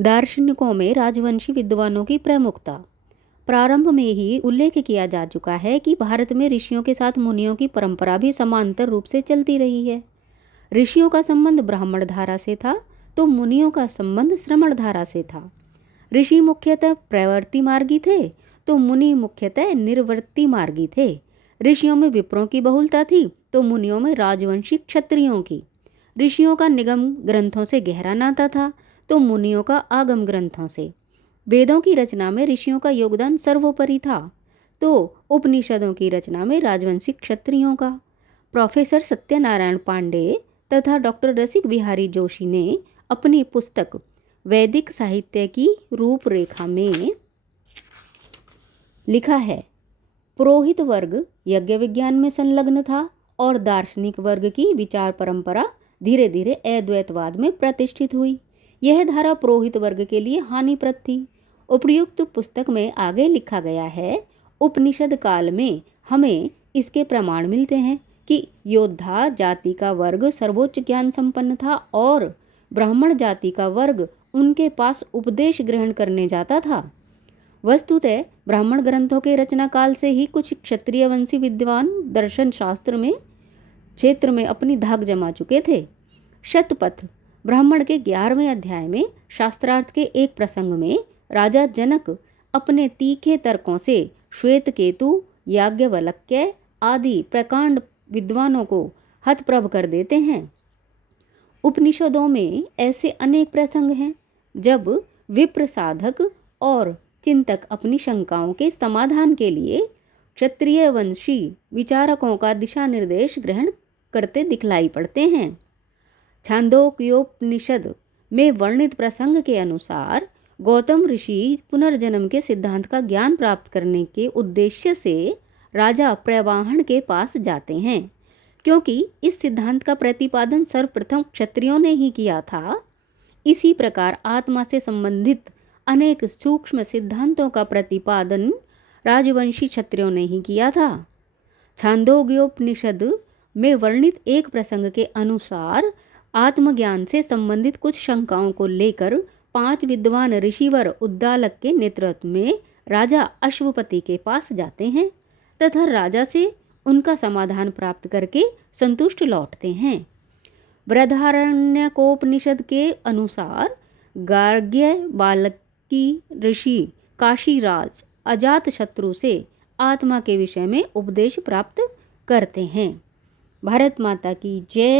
दार्शनिकों में राजवंशी विद्वानों की प्रमुखता। प्रारंभ में ही उल्लेख किया जा चुका है कि भारत में ऋषियों के साथ मुनियों की परंपरा भी समांतर रूप से चलती रही है। ऋषियों का संबंध ब्राह्मण धारा से था तो मुनियों का संबंध श्रमण धारा से था। ऋषि मुख्यतः प्रवृत्ति मार्गी थे तो मुनि मुख्यतः निर्वृत्ति मार्गी थे। ऋषियों में विप्रों की बहुलता थी तो मुनियों में राजवंशी क्षत्रियों की। ऋषियों का निगम ग्रंथों से गहरा नाता था तो मुनियों का आगम ग्रंथों से। वेदों की रचना में ऋषियों का योगदान सर्वोपरि था तो उपनिषदों की रचना में राजवंशी क्षत्रियों का। प्रोफेसर सत्यनारायण पांडे तथा डॉक्टर रसिक बिहारी जोशी ने अपनी पुस्तक वैदिक साहित्य की रूपरेखा में लिखा है, पुरोहित वर्ग यज्ञ विज्ञान में संलग्न था और दार्शनिक वर्ग की विचार परंपरा धीरे धीरे अद्वैतवाद में प्रतिष्ठित हुई। यह धारा पुरोहित वर्ग के लिए हानिप्रद थी। उपर्युक्त पुस्तक में आगे लिखा गया है, उपनिषद काल में हमें इसके प्रमाण मिलते हैं कि योद्धा जाति का वर्ग सर्वोच्च ज्ञान संपन्न था और ब्राह्मण जाति का वर्ग उनके पास उपदेश ग्रहण करने जाता था। वस्तुतः ब्राह्मण ग्रंथों के रचना काल से ही कुछ क्षत्रिय वंशी विद्वान दर्शन शास्त्र में क्षेत्र में अपनी धाक जमा चुके थे। शतपथ ब्राह्मण के 11वें अध्याय में शास्त्रार्थ के एक प्रसंग में राजा जनक अपने तीखे तर्कों से श्वेतकेतु, याज्ञवल्क्य आदि प्रकांड विद्वानों को हतप्रभ कर देते हैं। उपनिषदों में ऐसे अनेक प्रसंग हैं जब विप्र साधक और चिंतक अपनी शंकाओं के समाधान के लिए क्षत्रिय वंशी विचारकों का दिशा निर्देश ग्रहण करते दिखलाई पड़ते हैं। छांदोग्योपनिषद में वर्णित प्रसंग के अनुसार गौतम ऋषि पुनर्जन्म के सिद्धांत का ज्ञान प्राप्त करने के उद्देश्य से राजा प्रवाहन के पास जाते हैं। क्योंकि इस सिद्धांत का प्रतिपादन सर्वप्रथम क्षत्रियों ने ही किया था, इसी प्रकार आत्मा से संबंधित अनेक सूक्ष्म सिद्धांतों का प्रतिपादन राजवंशी क्षत्रियों ने ही किया था। छांदोग्योपनिषद में वर्णित एक प्रसंग के अनुसार आत्मज्ञान से संबंधित कुछ शंकाओं को लेकर 5 विद्वान ऋषिवर उद्दालक के नेतृत्व में राजा अश्वपति के पास जाते हैं तथा राजा से उनका समाधान प्राप्त करके संतुष्ट लौटते हैं। बृहदारण्यकोपनिषद के अनुसार गार्ग्य बालकी ऋषि काशीराज अजातशत्रु से आत्मा के विषय में उपदेश प्राप्त करते हैं। भारत माता की जय।